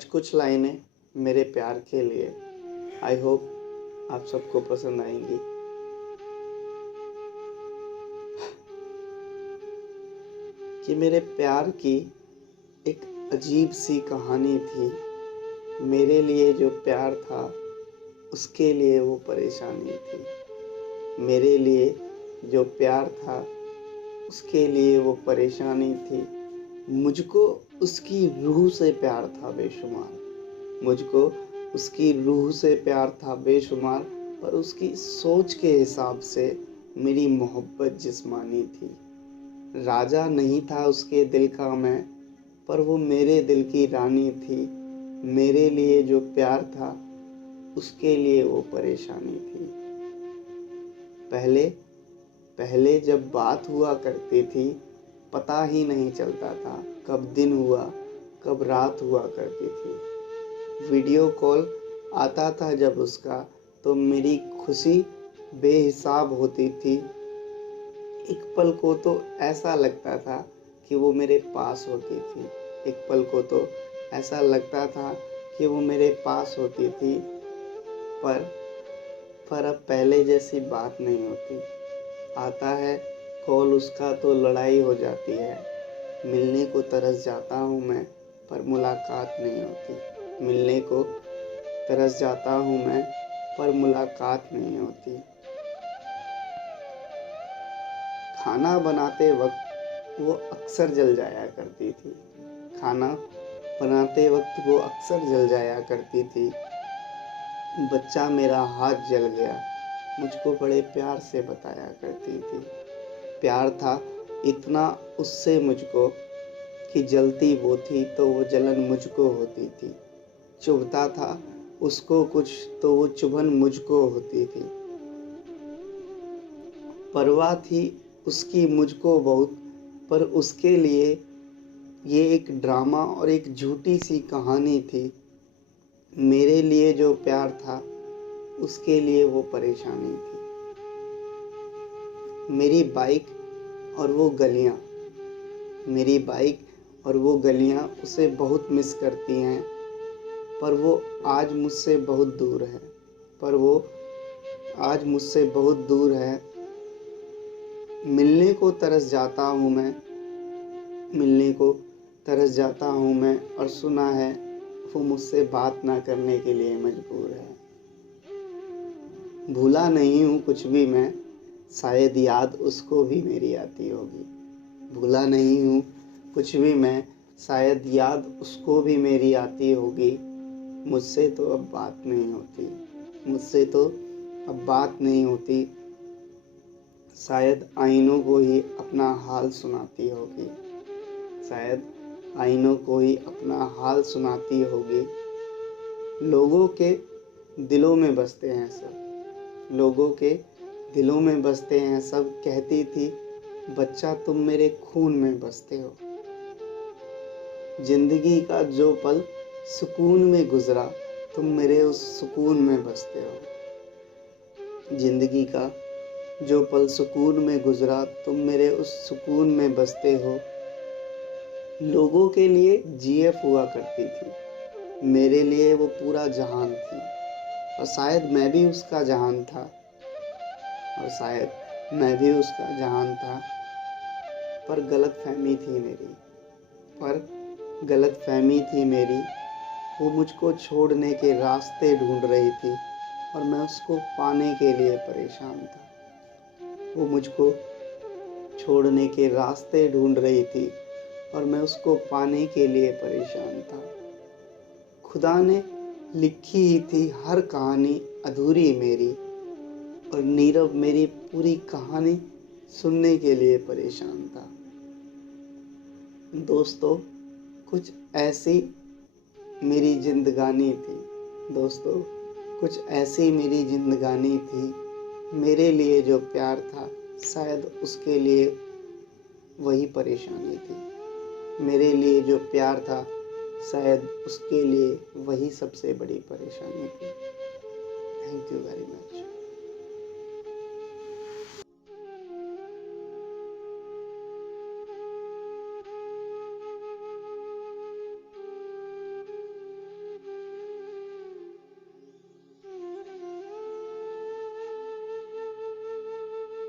आज कुछ लाइनें मेरे प्यार के लिए। आई होप आप सबको पसंद आएंगी। कि मेरे प्यार की एक अजीब सी कहानी थी। मेरे लिए जो प्यार था उसके लिए वो परेशानी थी। मेरे लिए जो प्यार था उसके लिए वो परेशानी थी। मुझको उसकी रूह से प्यार था बेशुमार। मुझको उसकी रूह से प्यार था बेशुमार। पर उसकी सोच के हिसाब से मेरी मोहब्बत जिस्मानी थी। राजा नहीं था उसके दिल का मैं, पर वो मेरे दिल की रानी थी। मेरे लिए जो प्यार था उसके लिए वो परेशानी थी। पहले पहले जब बात हुआ करती थी पता ही नहीं चलता था कब दिन हुआ कब रात हुआ करती थी। वीडियो कॉल आता था जब उसका तो मेरी खुशी बेहिसाब होती थी। एक पल को तो ऐसा लगता था कि वो मेरे पास होती थी। एक पल को तो ऐसा लगता था कि वो मेरे पास होती थी। पर अब पहले जैसी बात नहीं होती। आता है कॉल उसका तो लड़ाई हो जाती है। मिलने को तरस जाता हूँ मैं, पर मुलाकात नहीं होती। मिलने को तरस जाता हूँ मैं, पर मुलाकात नहीं होती। खाना बनाते वक्त वो अक्सर जल जाया करती थी। खाना बनाते वक्त वो अक्सर जल जाया करती थी। बच्चा मेरा हाथ जल गया, मुझको बड़े प्यार से बताया करती थी। प्यार था इतना उससे मुझको कि जलती वो थी तो वो जलन मुझको होती थी। चुभता था उसको कुछ तो वो चुभन मुझको होती थी। परवाह थी उसकी मुझको बहुत, पर उसके लिए ये एक ड्रामा और एक झूठी सी कहानी थी। मेरे लिए जो प्यार था उसके लिए वो परेशानी थी। मेरी बाइक और वो गलियाँ मेरी बाइक और वो गलियाँ उसे बहुत मिस करती हैं। पर वो आज मुझसे बहुत दूर है। पर वो आज मुझसे बहुत दूर है। मिलने को तरस जाता हूँ मैं। मिलने को तरस जाता हूँ मैं, और सुना है वो मुझसे बात ना करने के लिए मजबूर है। भूला नहीं हूँ कुछ भी मैं, शायद याद उसको भी मेरी आती होगी। भूला नहीं हूँ कुछ भी मैं, शायद याद उसको भी मेरी आती होगी। मुझसे तो अब बात नहीं होती। मुझसे तो अब बात नहीं होती। शायद आईनों को ही अपना हाल सुनाती होगी। शायद आईनों को ही अपना हाल सुनाती होगी। लोगों के दिलों में बसते हैं सब। लोगों के दिलों में बसते हैं सब। कहती थी बच्चा तुम मेरे खून में बसते हो। जिंदगी का जो पल सुकून में गुजरा तुम मेरे उस सुकून में बसते हो। जिंदगी का जो पल सुकून में गुजरा तुम मेरे उस सुकून में बसते हो। लोगों के लिए जीएफ हुआ करती थी, मेरे लिए वो पूरा जहान थी। और शायद मैं भी उसका जहान था। और शायद मैं भी उसका जहान था। पर गलतफहमी थी मेरी। पर गलतफहमी थी मेरी। वो मुझको छोड़ने के रास्ते ढूंढ रही थी और मैं उसको पाने के लिए परेशान था। वो मुझको छोड़ने के रास्ते ढूंढ रही थी और मैं उसको पाने के लिए परेशान था। खुदा ने लिखी ही थी हर कहानी अधूरी मेरी, और नीरव मेरी पूरी कहानी सुनने के लिए परेशान था। दोस्तों, कुछ ऐसी मेरी जिंदगानी थी। दोस्तों, कुछ ऐसी मेरी जिंदगानी थी। मेरे लिए जो प्यार था शायद उसके लिए वही परेशानी थी। मेरे लिए जो प्यार था शायद उसके लिए वही सबसे बड़ी परेशानी थी। Thank you very much.